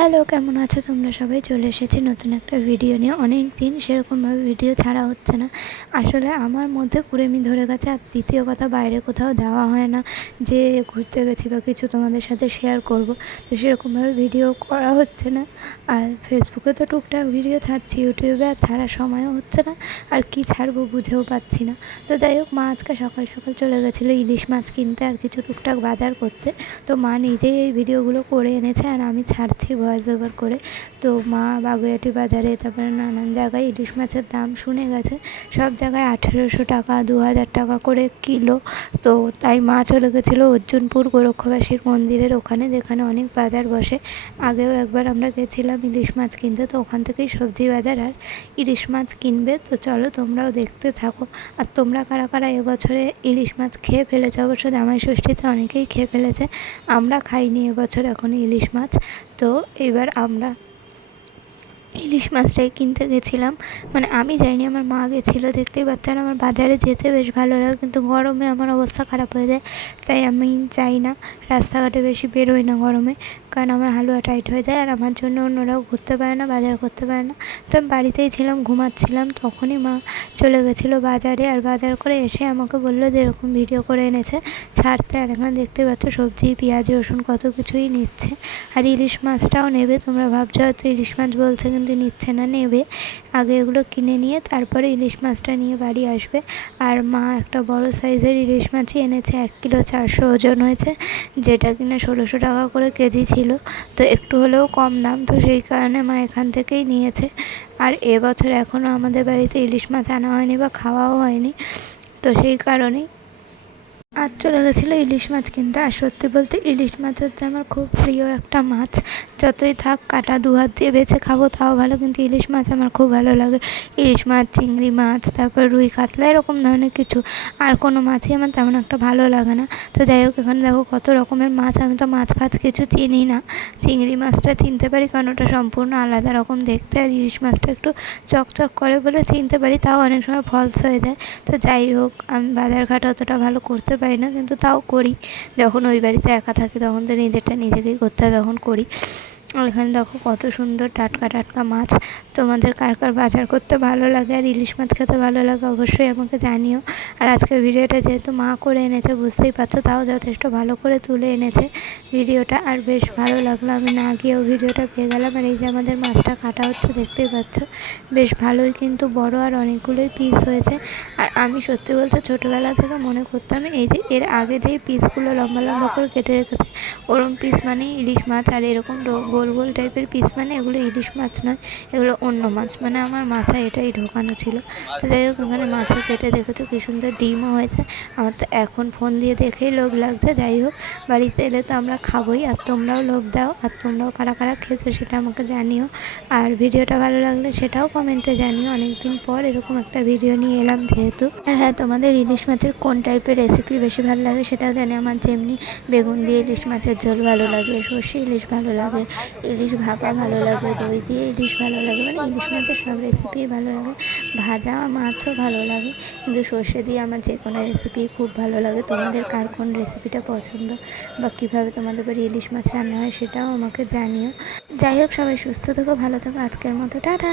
Hello, কেমন আছো তোমরা সবাই? চলে এসেছি নতুন একটা ভিডিও নিয়ে। অনেক দিন সেরকমভাবে ভিডিও ছাড়া হচ্ছে না। আসলে আমার মধ্যে কুড়েমি ধরে গেছে। আর দ্বিতীয় কথা, বাইরে কোথাও যাওয়া হয় না যে ঘুরতে গেছি বা কিছু তোমাদের সাথে শেয়ার করব, তো সেরকমভাবে ভিডিও করা হচ্ছে না। আর ফেসবুকে তো টুকটাক ভিডিও ছাড়ছি, ইউটিউবে আর ছাড়ার সময়ও হচ্ছে না। আর কি ছাড়বো বুঝেও পাচ্ছি না। তো যাই হোক, মা আজকে সকাল সকাল চলে গেছিলো ইলিশ মাছ কিনতে আর কিছু টুকটাক বাজার করতে। তো মা নিজেই এই ভিডিওগুলো করে এনেছে আর আমি ছাড়ছি ভয়েস ওভার করে। তো মা বাগুইআটি বাজারে, তারপরে নানান জায়গায় ইলিশ মাছের দাম শুনে গেছে। সব জায়গায় 1800 টাকা, 2000 টাকা করে কিলো। তো তাই মা চলে গেছিলো অর্জুনপুর গোরক্ষবাসীর মন্দিরের ওখানে, যেখানে অনেক বাজার বসে। আগেও একবার আমরা গেছিলাম ইলিশ মাছ কিনতে, তো ওখান থেকেই সবজি বাজার আর ইলিশ মাছ কিনবে। তো চলো তোমরাও দেখতে থাকো। আর তোমরা কারা কারা এবছরে ইলিশ মাছ খেয়ে ফেলেছো? অবশ্য জামাই ষষ্ঠীতে অনেকেই খেয়ে ফেলেছে, আমরা খাইনি এবছর এখনও ইলিশ মাছ। তো এবার আমরা ইলিশ মাছটাই কিনতে গেছিলাম। মানে আমি যাইনি, আমার মা গেছিলো। দেখতেই পাচ্ছেন আমার বাজারে যেতে বেশ ভালো লাগে, কিন্তু গরমে আমার অবস্থা খারাপ হয়ে যায়, তাই আমি যাই না। রাস্তাঘাটে বেশি বেরোই না গরমে, কারণ আমার হালুয়া টাইট হয়ে যায়। আর আমার জন্য অন্যরাও ঘুরতে পারে না, বাজার করতে পারে না। তো আমি বাড়িতেই ছিলাম, ঘুমাচ্ছিলাম। তখনই মা চলে গেছিলো বাজারে, আর বাজার করে এসে আমাকে বললো যে এরকম ভিডিও করে এনেছে ছাড়তে। আর এখানে দেখতে পাচ্ছ সবজি, পেঁয়াজ, রসুন কত কিছুই নিচ্ছে। আর ইলিশ মাছটাও নেবে। তোমরা ভাবছো হয়তো ইলিশ মাছ বলছে, কিন্তু নিচ্ছে না, নেবে। আগে এগুলো কিনে নিয়ে তারপরে ইলিশ মাছটা নিয়ে বাড়ি আসবে। আর মা একটা বড় সাইজের ইলিশ মাছই এনেছে, 1 কিলো 400 ওজন হয়েছে, যেটা কিনা 1600 টাকা করে কেজি ছিল। তো একটু হলেও কম দাম, তো সেই কারণে মা এখান থেকেই নিয়েছে। আর এবছর এখনও আমাদের বাড়িতে ইলিশ মাছ আনা হয়নি বা খাওয়াও হয়নি, তো সেই কারণেই আজ চলে গেছিলো ইলিশ মাছ কিনতে। আর সত্যি বলতে ইলিশ মাছ হচ্ছে আমার খুব প্রিয় একটা মাছ। যতই থাক কাটা 2 হাত দিয়ে বেছে খাবো তাও ভালো, কিন্তু ইলিশ মাছ আমার খুব ভালো লাগে। ইলিশ মাছ, চিংড়ি মাছ, তারপর রুই কাতলা, এরকম ধরনের কিছু। আর কোনো মাছই আমার তেমন একটা ভালো লাগে না। তো যাই হোক, এখানে দেখো কত রকমের মাছ। আমি তো মাছ ফাছ কিছু চিনি না। চিংড়ি মাছটা চিনতে পারি, কারণ ওটা সম্পূর্ণ আলাদা রকম দেখতে। আর ইলিশ মাছটা একটু চকচক করে বলে চিনতে পারি, তাও অনেক সময় ফলস হয়ে যায়। তো যাই হোক, আমি বাজারঘাট অতটা ভালো করতে পারি না, কিন্তু তাও করি। যখন ওই বাড়িতে একা থাকি তখন তো নিজেরটা নিজেকেই করতে হয়, তখন করি। আর এখানে দেখো কত সুন্দর টাটকা টাটকা মাছ। তোমাদের কার কার বাজার করতে ভালো লাগে আর ইলিশ মাছ খেতে ভালো লাগে অবশ্যই আমাকে জানিও। আর আজকের ভিডিওটা যেহেতু মা করে এনেছে, বুঝতেই পারছো, তাও যথেষ্ট ভালো করে তুলে এনেছে ভিডিওটা। আর বেশ ভালো লাগলো, আমি না গিয়েও ভিডিওটা পেয়ে গেলাম। আর এই যে আমাদের মাছটা কাটা হচ্ছে, দেখতেই পাচ্ছ বেশ ভালোই কিন্তু বড়, আর অনেকগুলোই পিস হয়েছে। আর আমি সত্যি বলতে ছোটোবেলা থেকে মনে করতাম এই যে এর আগে যেই পিসগুলো লম্বা লম্বা করে কেটে রেখেছে, ওরম পিস মানেই ইলিশ মাছ। আর এরকম গোল গোল টাইপের পিস মানে এগুলো ইলিশ মাছ নয়, এগুলো অন্য মাছ। মানে আমার মাথায় এটাই ঢোকানো ছিল। তো যাই হোক, এখানে মাছের পেটে দেখেছো কী সুন্দর ডিমও হয়েছে। আমার তো এখন ফোন দিয়ে দেখেই লোভ লাগছে। যাই হোক, বাড়িতে এলে তো আমরা খাবোই, আর তোমরাও লোভ দাও। আর তোমরাও কারা কারা খেয়েছো সেটা আমাকে জানিও। আর ভিডিওটা ভালো লাগলে সেটাও কমেন্টে জানিও। অনেকদিন পর এরকম একটা ভিডিও নিয়ে এলাম যেহেতু। আর হ্যাঁ, তোমাদের ইলিশ মাছের কোন টাইপের রেসিপি বেশি ভালো লাগে সেটাও জানি। আমার যেমনি বেগুন দিয়ে ইলিশ মাছের ঝোল ভালো লাগে, সর্ষে ইলিশ ভালো লাগে, ইলিশ ভাপা ভালো লাগে, দই দিয়ে ইলিশ ভালো লাগে। মানে ইলিশ মাছের সব রেসিপিই ভালো লাগে। ভাজা মাছও ভালো লাগে, কিন্তু সর্ষে দিয়ে আমার যে কোনো রেসিপি খুব ভালো লাগে। তোমাদের কার কোন রেসিপিটা পছন্দ বা কীভাবে তোমাদের বাড়ি ইলিশ মাছ রান্না হয় সেটাও আমাকে জানিও। যাই হোক, সবাই সুস্থ থেকো, ভালো থেকো। আজকের মতো টাটা।